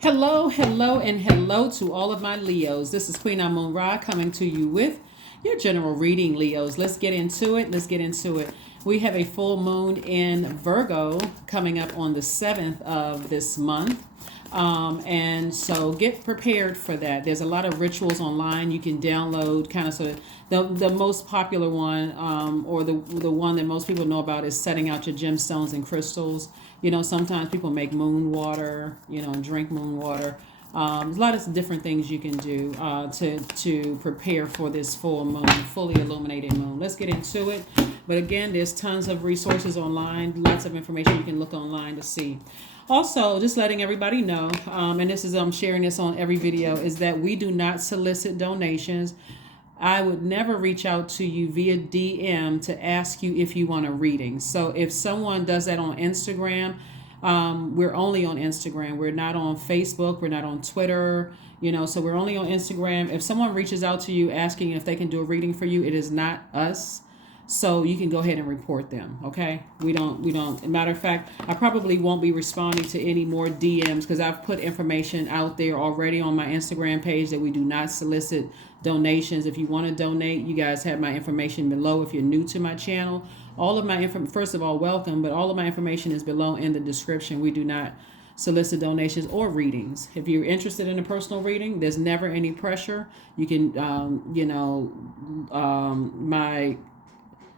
Hello, hello, and hello to all of my Leos. This is Queen Amun Ra coming to you with your general reading, Leos. Let's get into it. We have a full moon in Virgo coming up on the 7th of this month. And so get prepared for that. There's a lot of rituals online you can download. Kind of so the most popular one, or the one that most people know about, is setting out your gemstones and crystals. Sometimes people make moon water, and drink moon water. There's a lot of different things you can do to prepare for this full moon, fully illuminated moon. Let's get into it. But again, there's tons of resources online, lots of information you can look online to see. Also, just letting everybody know, and this is I'm sharing this on every video, is that we do not solicit donations. I would never reach out to you via DM to ask you if you want a reading. So if someone does that on Instagram, we're only on Instagram. We're not on Facebook. We're not on Twitter. So we're only on Instagram. If someone reaches out to you asking if they can do a reading for you, it is not us. So you can go ahead and report them. Okay. We don't. Matter of fact, I probably won't be responding to any more DMs because I've put information out there already on my Instagram page that we do not solicit donations. If you want to donate, you guys have my information below. If you're new to my channel, all of my first of all, welcome, but all of my information is below in the description. We do not solicit donations or readings. If you're interested in a personal reading, there's never any pressure. You can, my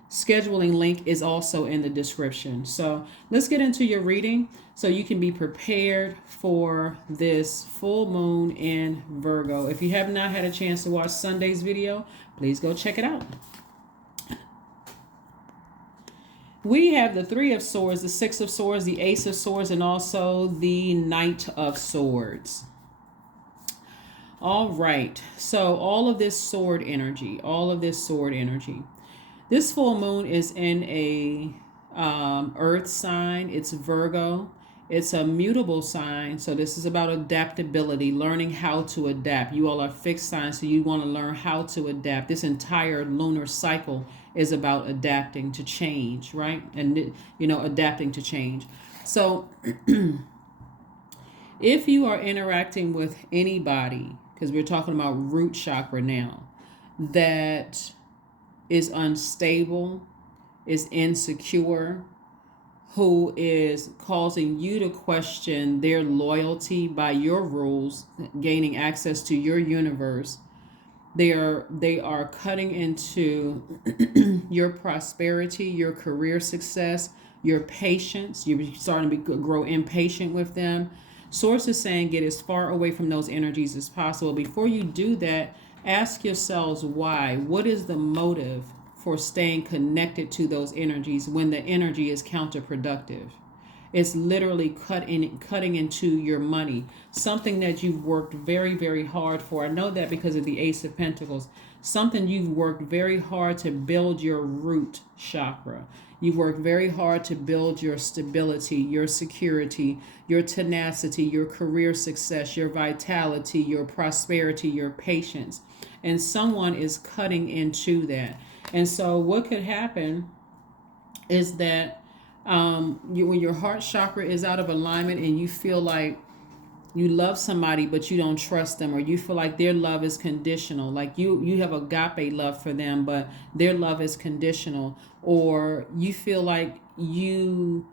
scheduling link is also in the description. So let's get into your reading so you can be prepared for this full moon in Virgo. If you have not had a chance to watch Sunday's video, please go check it out. We have the Three of Swords, the Six of Swords, the Ace of Swords, and also the Knight of Swords. All right. So all of this sword energy. This full moon is in a earth sign. It's Virgo. It's a mutable sign. So this is about adaptability, learning how to adapt. You all are fixed signs, so you want to learn how to adapt. This entire lunar cycle is about adapting to change, right? And, adapting to change. So if you are interacting with anybody, because we're talking about root chakra now, that is unstable, is insecure, who is causing you to question their loyalty by your rules, gaining access to your universe, they are cutting into your prosperity, your career success, your patience. You're starting to grow impatient with them. Source is saying get as far away from those energies as possible. Before you do that, ask yourselves why. What is the motive for staying connected to those energies when the energy is counterproductive? It's literally cutting into your money, something that you've worked very, very hard for. I know that because of the Ace of Pentacles, something you've worked very hard to build your root chakra. You've worked very hard to build your stability, your security, your tenacity, your career success, your vitality, your prosperity, your patience. And someone is cutting into that. And so what could happen is that when your heart chakra is out of alignment and you feel like you love somebody but you don't trust them, or you feel like their love is conditional, like you have agape love for them but their love is conditional, or you feel like you're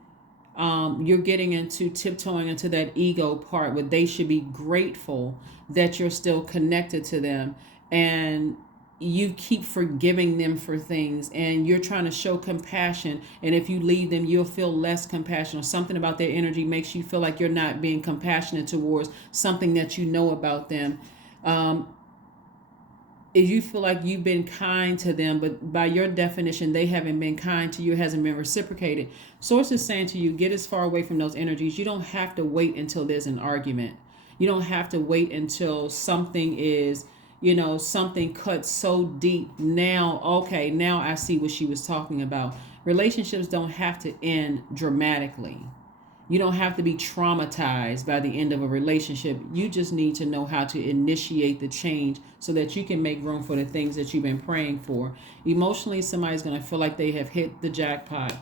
getting into tiptoeing into that ego part where they should be grateful that you're still connected to them, and you keep forgiving them for things, and you're trying to show compassion, and if you leave them you'll feel less compassion, or something about their energy makes you feel like you're not being compassionate towards something that you know about them. If you feel like you've been kind to them, but by your definition they haven't been kind to you, it hasn't been reciprocated, Source is saying to you, get as far away from those energies. You don't have to wait until there's an argument. You don't have to wait until something is, something cuts so deep. Now I see what she was talking about. Relationships don't have to end dramatically. You don't have to be traumatized by the end of a relationship. You just need to know how to initiate the change so that you can make room for the things that you've been praying for. Emotionally, somebody's going to feel like they have hit the jackpot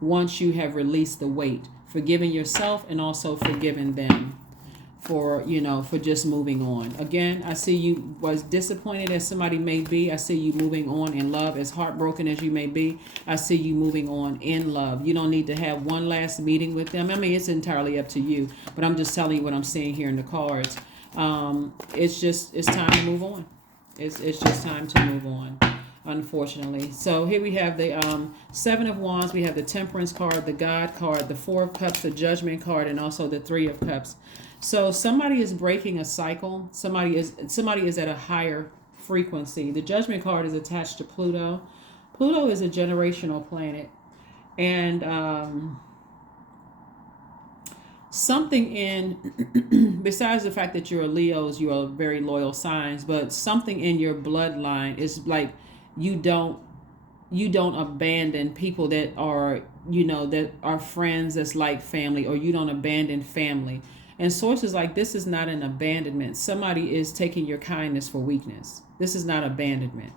once you have released the weight, forgiving yourself and also forgiving them. for just moving on. Again, I see you, as disappointed as somebody may be, I see you moving on in love. As heartbroken as you may be, I see you moving on in love. You don't need to have one last meeting with them. I mean, it's entirely up to you, but I'm just telling you what I'm seeing here in the cards. It's time to move on. It's just time to move on, unfortunately. So here we have the Seven of Wands. We have the Temperance card, the God card, the Four of Cups, the Judgment card, and also the Three of Cups. So somebody is breaking a cycle. Somebody is at a higher frequency. The Judgment card is attached to Pluto. Pluto is a generational planet, and something in besides the fact that you're a Leo's, you are very loyal signs, but something in your bloodline is like you don't abandon people that are that are friends, that's like family, or you don't abandon family. And sources like, this is not an abandonment. Somebody is taking your kindness for weakness. This is not abandonment.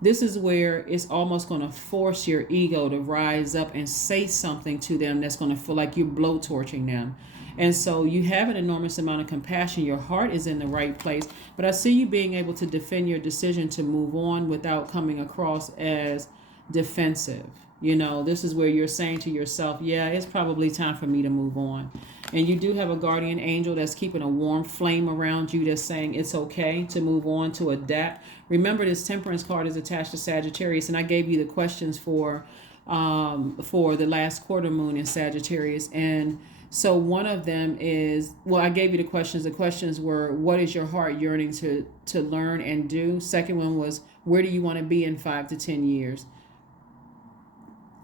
This is where it's almost going to force your ego to rise up and say something to them that's going to feel like you're blowtorching them. And so you have an enormous amount of compassion. Your heart is in the right place. But I see you being able to defend your decision to move on without coming across as defensive. This is where you're saying to yourself, yeah, it's probably time for me to move on. And you do have a guardian angel that's keeping a warm flame around you, that's saying it's okay to move on, to adapt. Remember, this Temperance card is attached to Sagittarius, and I gave you the questions for the last quarter moon in Sagittarius. And so one of them is, well, I gave you the questions. The questions were, what is your heart yearning to learn and do? Second one was, where do you want to be in 5 to 10 years?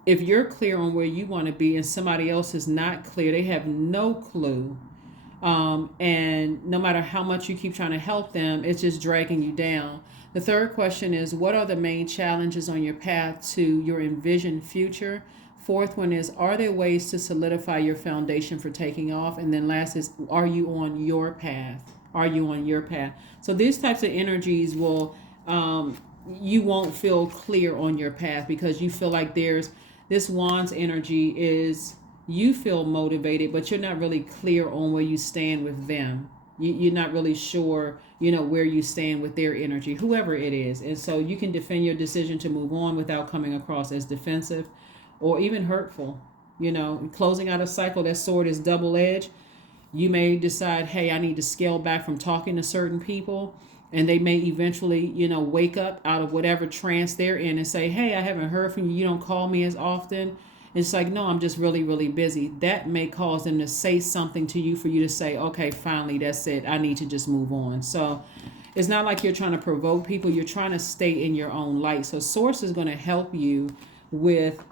If you're clear on where you want to be and somebody else is not clear, they have no clue. And no matter how much you keep trying to help them, it's just dragging you down. The third question is, what are the main challenges on your path to your envisioned future? Fourth one is, are there ways to solidify your foundation for taking off? And then last is, are you on your path? Are you on your path? So these types of energies will, you won't feel clear on your path because you feel like this Wands energy is, you feel motivated, but you're not really clear on where you stand with them. You're not really sure, where you stand with their energy, whoever it is. And so you can defend your decision to move on without coming across as defensive or even hurtful. Closing out a cycle, that sword is double-edged. You may decide, hey, I need to scale back from talking to certain people. And they may eventually, wake up out of whatever trance they're in and say, hey, I haven't heard from you. You don't call me as often. It's like, no, I'm just really, really busy. That may cause them to say something to you for you to say, okay, finally, that's it. I need to just move on. So it's not like you're trying to provoke people. You're trying to stay in your own light. So Source is going to help you with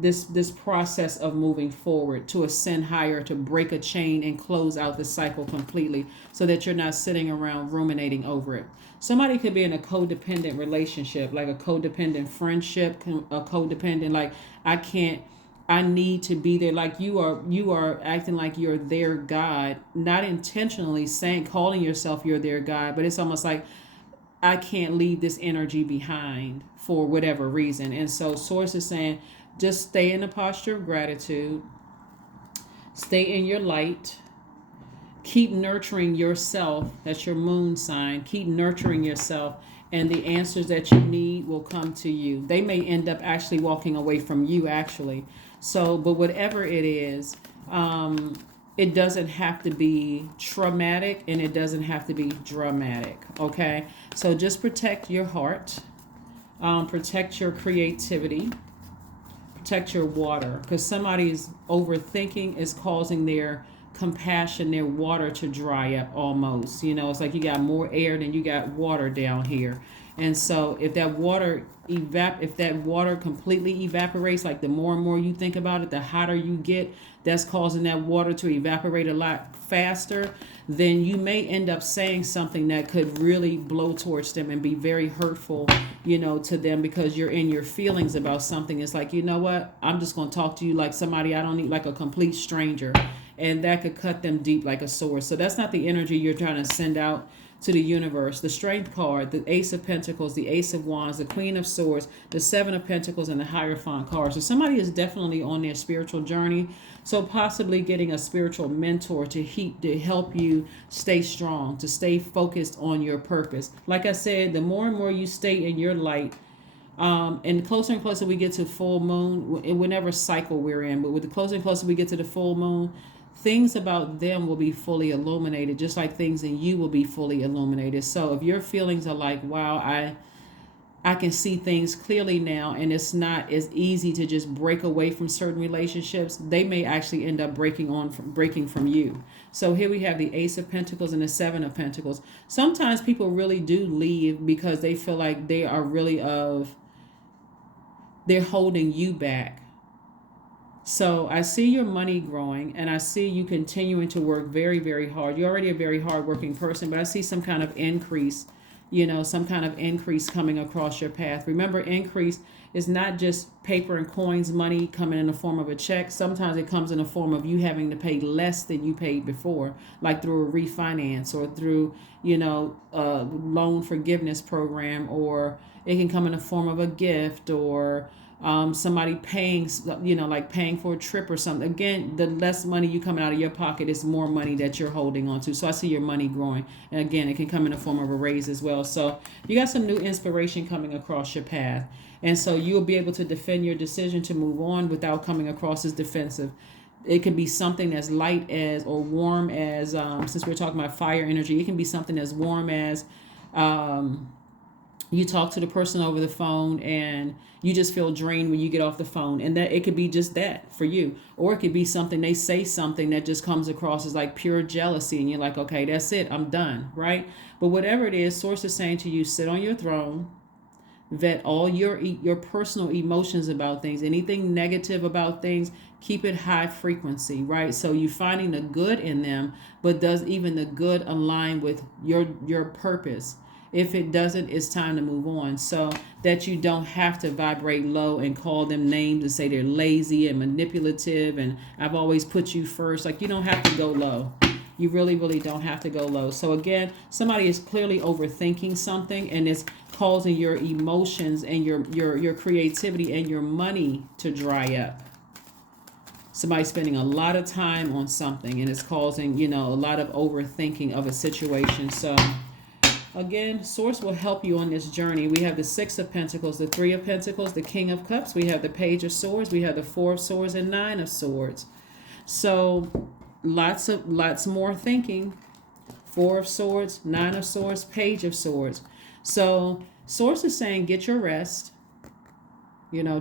this process of moving forward, to ascend higher, to break a chain and close out the cycle completely, so that you're not sitting around ruminating over it. Somebody could be in a codependent relationship, like a codependent friendship, a codependent, like, I need to be there. Like you are acting like you're their God, not intentionally calling yourself you're their God, but it's almost like, I can't leave this energy behind for whatever reason. And so Source is saying, just stay in a posture of gratitude, stay in your light, keep nurturing yourself. That's your moon sign. Keep nurturing yourself, and the answers that you need will come to you. They may end up actually walking away from you, actually. So, but whatever it is, it doesn't have to be traumatic, and it doesn't have to be dramatic. Okay. So just protect your heart, protect your creativity, protect your water, because somebody's overthinking is causing their compassion, their water to dry up almost. It's like you got more air than you got water down here. And so if that water completely evaporates, like the more and more you think about it, the hotter you get, that's causing that water to evaporate a lot faster, then you may end up saying something that could really blow towards them and be very hurtful, to them, because you're in your feelings about something. It's like, you know what? I'm just going to talk to you like somebody I don't need, like a complete stranger. And that could cut them deep like a sword. So that's not the energy you're trying to send out to the universe. The Strength card, the Ace of Pentacles, the Ace of Wands, the Queen of Swords, the Seven of Pentacles, and the Hierophant card. So somebody is definitely on their spiritual journey. So possibly getting a spiritual mentor to help you stay strong, to stay focused on your purpose. Like I said, the more and more you stay in your light, and closer and closer we get to full moon, in whatever cycle we're in, but with the closer and closer we get to the full moon, things about them will be fully illuminated, just like things in you will be fully illuminated. So if your feelings are like, wow, I can see things clearly now, and it's not as easy to just break away from certain relationships, they may actually end up breaking from you. So here we have the Ace of Pentacles and the Seven of Pentacles. Sometimes people really do leave because they feel like they are they're holding you back. So I see your money growing, and I see you continuing to work very, very hard. You're already a very hardworking person, but I see some kind of increase, some kind of increase coming across your path. Remember, increase is not just paper and coins, money coming in the form of a check. Sometimes it comes in the form of you having to pay less than you paid before, like through a refinance or through, a loan forgiveness program, or it can come in the form of a gift, or somebody paying, like paying for a trip or something. Again, the less money you coming out of your pocket is more money that you're holding on to. So I see your money growing. And again, it can come in the form of a raise as well. So you got some new inspiration coming across your path. And so you'll be able to defend your decision to move on without coming across as defensive. It can be something as light as, or warm as, since we're talking about fire energy, it can be something as warm as, you talk to the person over the phone and you just feel drained when you get off the phone, and that it could be just that for you. Or it could be something, they say something that just comes across as like pure jealousy, and you're like, okay, that's it, I'm done, right? But whatever it is, Source is saying to you, sit on your throne, vet all your personal emotions about things, anything negative about things, keep it high frequency, right? So you finding the good in them, but does even the good align with your purpose? If it doesn't, it's time to move on, so that you don't have to vibrate low and call them names and say they're lazy and manipulative and I've always put you first. Like, you don't have to go low. You really, really don't have to go low. So again, somebody is clearly overthinking something, and it's causing your emotions and your creativity and your money to dry up. Somebody's spending a lot of time on something, and it's causing, a lot of overthinking of a situation. So again, Source will help you on this journey. We have the Six of Pentacles, the Three of Pentacles, the King of Cups. We have the Page of Swords. We have the Four of Swords and Nine of Swords. So lots more thinking. Four of Swords, Nine of Swords, Page of Swords. So Source is saying get your rest.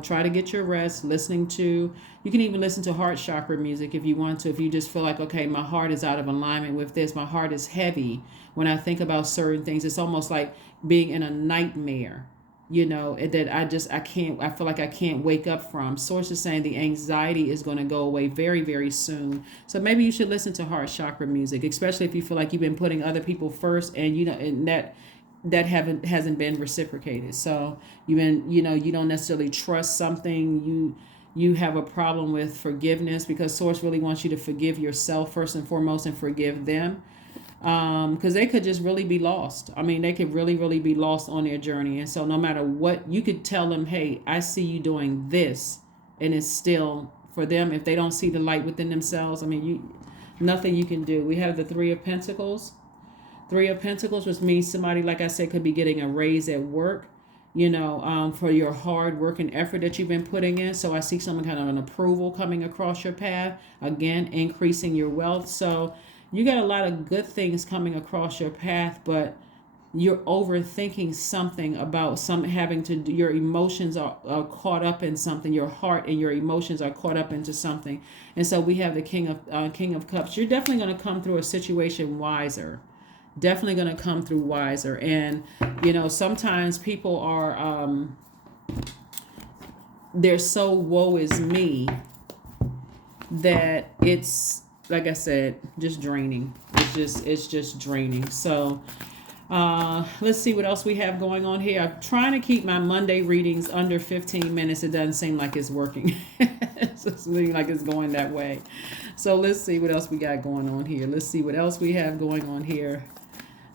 Try to get your rest. You can even listen to heart chakra music if you want to. If you just feel like, okay, my heart is out of alignment with this. My heart is heavy. When I think about certain things, it's almost like being in a nightmare, that I feel like I can't wake up from. Source is saying the anxiety is going to go away very, very soon. So maybe you should listen to heart chakra music, especially if you feel like you've been putting other people first, and that hasn't been reciprocated. So you don't necessarily trust something. You have a problem with forgiveness, because Source really wants you to forgive yourself first and foremost and forgive them. Because they could just really be lost. I mean, they could really, really be lost on their journey. And so no matter what, you could tell them, hey, I see you doing this. And it's still, for them, if they don't see the light within themselves, nothing you can do. We have the Three of Pentacles. Three of Pentacles, which means somebody, like I said, could be getting a raise at work, for your hard work and effort that you've been putting in. So I see some kind of an approval coming across your path. Again, increasing your wealth. So you got a lot of good things coming across your path, but you're overthinking something about your emotions are caught up in something. Your heart and your emotions are caught up into something. And so we have the King of Cups. You're definitely going to come through a situation wiser. Definitely going to come through wiser. And, sometimes people are, they're so woe is me that it's, like I said, just draining. It's just draining. So let's see what else we have going on here. I'm trying to keep my Monday readings under 15 minutes. It doesn't seem like it's working. It seems like it's going that way. So let's see what else we got going on here. Let's see what else we have going on here.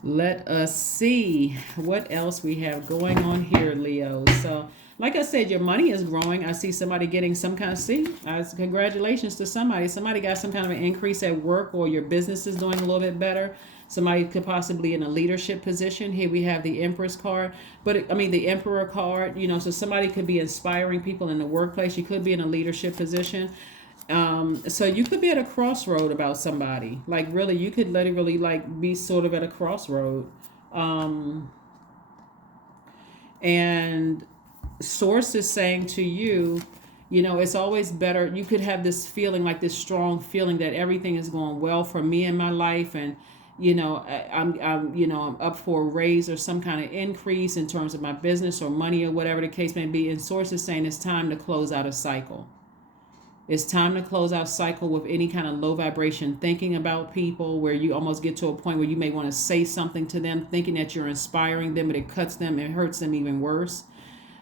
Let us see what else we have going on here, Leo. So, like I said, your money is growing. I see somebody getting some kind of congratulations to somebody. Somebody got some kind of an increase at work, or your business is doing a little bit better. Somebody could possibly in a leadership position. Here we have the Empress card, but I mean the Emperor card. So somebody could be inspiring people in the workplace. You could be in a leadership position. So you could be at a crossroad about somebody. Like really, you could literally like be sort of at a crossroad. And source is saying to you, it's always better. You could have this feeling, like this strong feeling that everything is going well for me in my life, and I'm up for a raise or some kind of increase in terms of my business or money or whatever the case may be. And source is saying it's time to close out a cycle. It's time to close out cycle with any kind of low vibration thinking about people, where you almost get to a point where you may want to say something to them thinking that you're inspiring them, but it cuts them and hurts them even worse.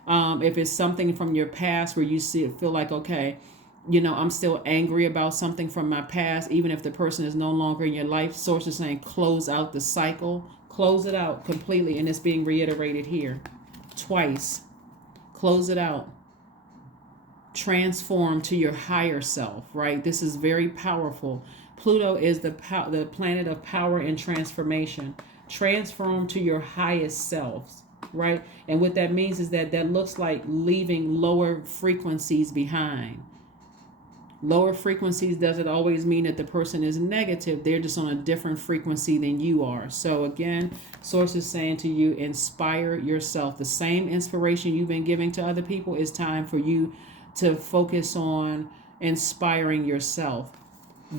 If it's something from your past where you feel like, okay, I'm still angry about something from my past, even if the person is no longer in your life, source is saying close out the cycle, close it out completely. And it's being reiterated here twice. Close it out. Transform to your higher self, right? This is very powerful. Pluto is the planet of power and transformation. Transform to your highest selves, right? And what that means is that looks like leaving lower frequencies behind. Lower frequencies doesn't always mean that the person is negative. They're just on a different frequency than you are. So again, source is saying to you, inspire yourself. The same inspiration you've been giving to other people, is time for you to focus on inspiring yourself,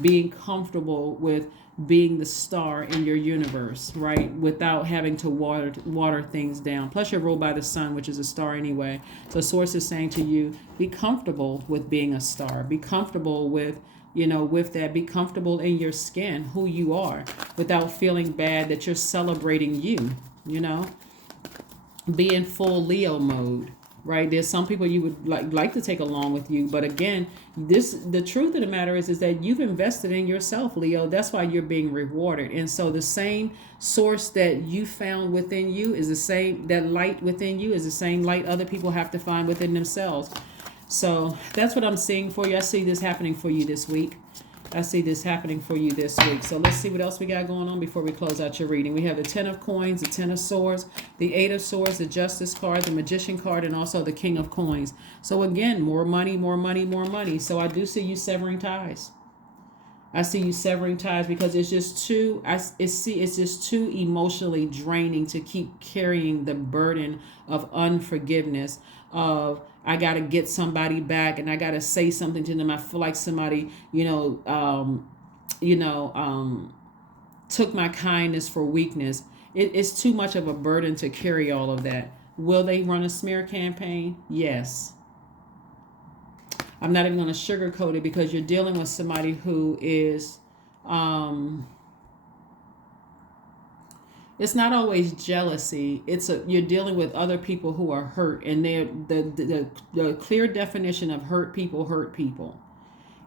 being comfortable with being the star in your universe, right? Without having to water things down. Plus you're ruled by the sun, which is a star anyway. So source is saying to you, be comfortable with being a star. Be comfortable with that. Be comfortable in your skin, who you are, without feeling bad that you're celebrating you, Be in full Leo mode. Right, there's some people you would like to take along with you, but again, the truth of the matter is that you've invested in yourself, Leo. That's why you're being rewarded. And so the same source that you found within you is the same, that light within you is the same light other people have to find within themselves. So that's what I'm seeing for you. I see this happening for you this week. So let's see what else we got going on before we close out your reading. We have the 10 of Coins, the 10 of Swords, the 8 of Swords, the Justice card, the Magician card, and also the King of Coins. So again, more money, more money, more money. So I do see you severing ties. Because it's just too emotionally draining to keep carrying the burden of unforgiveness, of I got to get somebody back and I got to say something to them. I feel like somebody, took my kindness for weakness. It's too much of a burden to carry all of that. Will they run a smear campaign? Yes. I'm not even going to sugarcoat it, because you're dealing with somebody who is, it's not always jealousy. You're dealing with other people who are hurt, and they're the clear definition of hurt people.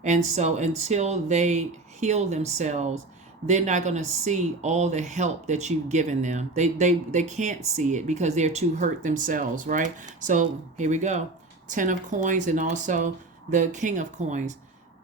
And so until they heal themselves, they're not going to see all the help that you've given them. They can't see it because they're too hurt themselves, right? So here we go. 10 of Coins and also the King of Coins.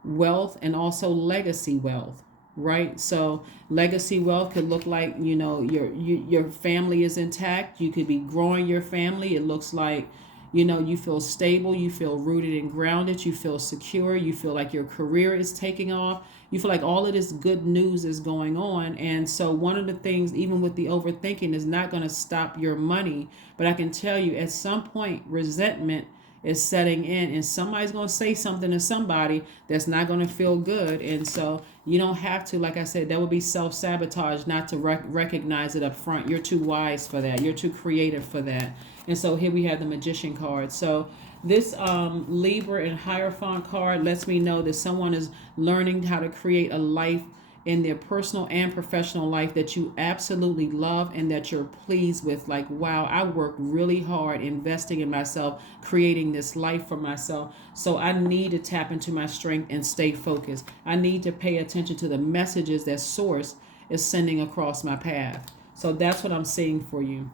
Wealth and also legacy wealth, right? So legacy wealth could look like, your family is intact. You could be growing your family. It looks like, you feel stable, you feel rooted and grounded, you feel secure, you feel like your career is taking off, you feel like all of this good news is going on. And so one of the things, even with the overthinking, is not going to stop your money. But I can tell you, at some point, resentment is setting in, and somebody's going to say something to somebody that's not going to feel good. And so you don't have to, like I said, that would be self-sabotage not to recognize it up front. You're too wise for that. You're too creative for that. And so here we have the Magician card. So this Libra and Hierophant card lets me know that someone is learning how to create a life in their personal and professional life that you absolutely love and that you're pleased with. Like, wow, I worked really hard investing in myself, creating this life for myself. So I need to tap into my strength and stay focused. I need to pay attention to the messages that Source is sending across my path. So that's what I'm seeing for you.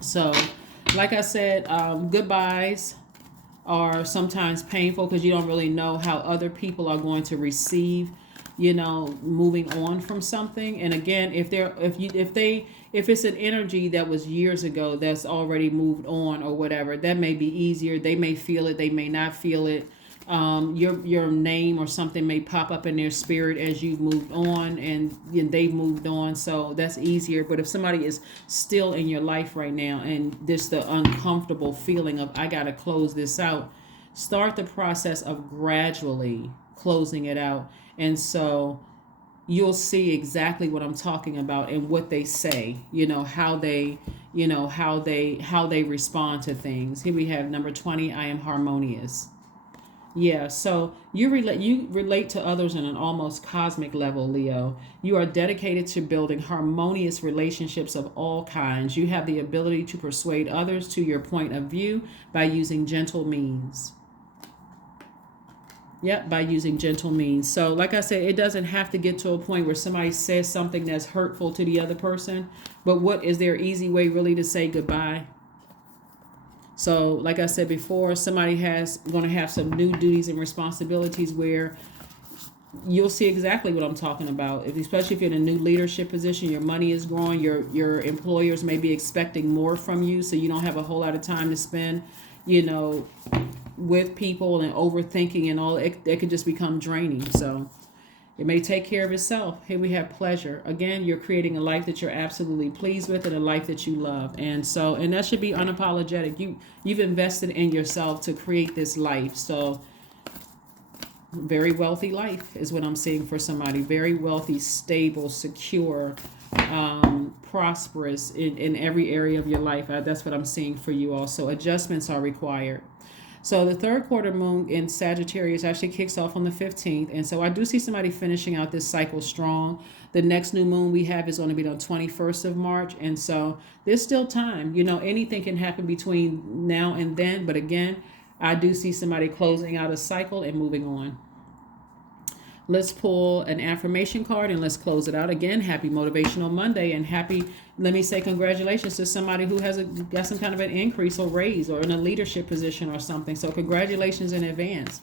So, like I said, goodbyes are sometimes painful because you don't really know how other people are going to receive, moving on from something. And again, if it's an energy that was years ago that's already moved on or whatever, that may be easier. They may feel it, they may not feel it. Your name or something may pop up in their spirit as you've moved on and they've moved on, so that's easier. But if somebody is still in your life right now and there's the uncomfortable feeling of I gotta close this out, start the process of gradually closing it out. And so you'll see exactly what I'm talking about and what they say, how they respond to things. Here we have number 20, I am harmonious. Yeah, so you relate to others on an almost cosmic level, Leo. You are dedicated to building harmonious relationships of all kinds. You have the ability to persuade others to your point of view by using gentle means. Yep, by using gentle means. So, like I said, it doesn't have to get to a point where somebody says something that's hurtful to the other person. But what is their easy way really to say goodbye? So, like I said before, somebody has going to have some new duties and responsibilities where you'll see exactly what I'm talking about. Especially if you're in a new leadership position, your money is growing, your employers may be expecting more from you, so you don't have a whole lot of time to spend, with people, and overthinking and all. It could just become draining. So it may take care of itself. Here we have pleasure. Again, you're creating a life that you're absolutely pleased with and a life that you love. And that should be unapologetic. You've invested in yourself to create this life. So very wealthy life is what I'm seeing for somebody. Very wealthy, stable, secure, prosperous in every area of your life. That's what I'm seeing for you also. Adjustments are required. So the third quarter moon in Sagittarius actually kicks off on the 15th. And so I do see somebody finishing out this cycle strong. The next new moon we have is going to be on 21st of March. And so there's still time. Anything can happen between now and then. But again, I do see somebody closing out a cycle and moving on. Let's pull an affirmation card and let's close it out. Again, happy Motivational Monday, and let me say congratulations to somebody who has got some kind of an increase or raise or in a leadership position or something. So congratulations in advance,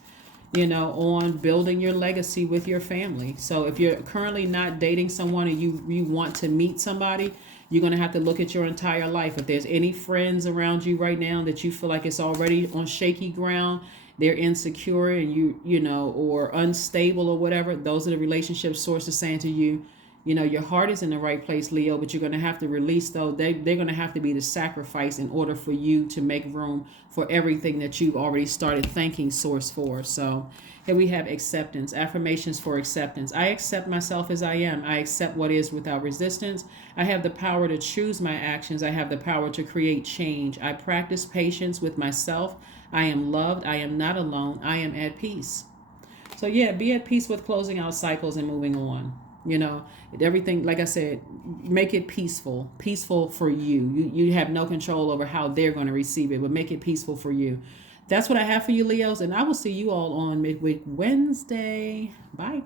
on building your legacy with your family. So if you're currently not dating someone and you want to meet somebody, you're going to have to look at your entire life. If there's any friends around you right now that you feel like it's already on shaky ground, they're insecure and or unstable or whatever, those are the relationship sources saying to you, your heart is in the right place, Leo, but you're going to have to release those. They're going to have to be the sacrifice in order for you to make room for everything that you've already started thanking source for. So here we have acceptance, affirmations for acceptance. I accept myself as I am. I accept what is without resistance. I have the power to choose my actions. I have the power to create change. I practice patience with myself. I am loved. I am not alone. I am at peace. So yeah, be at peace with closing out cycles and moving on. Everything, like I said, make it peaceful for you. You have no control over how they're going to receive it, but make it peaceful for you. That's what I have for you, Leos, and I will see you all on Midweek Wednesday. Bye.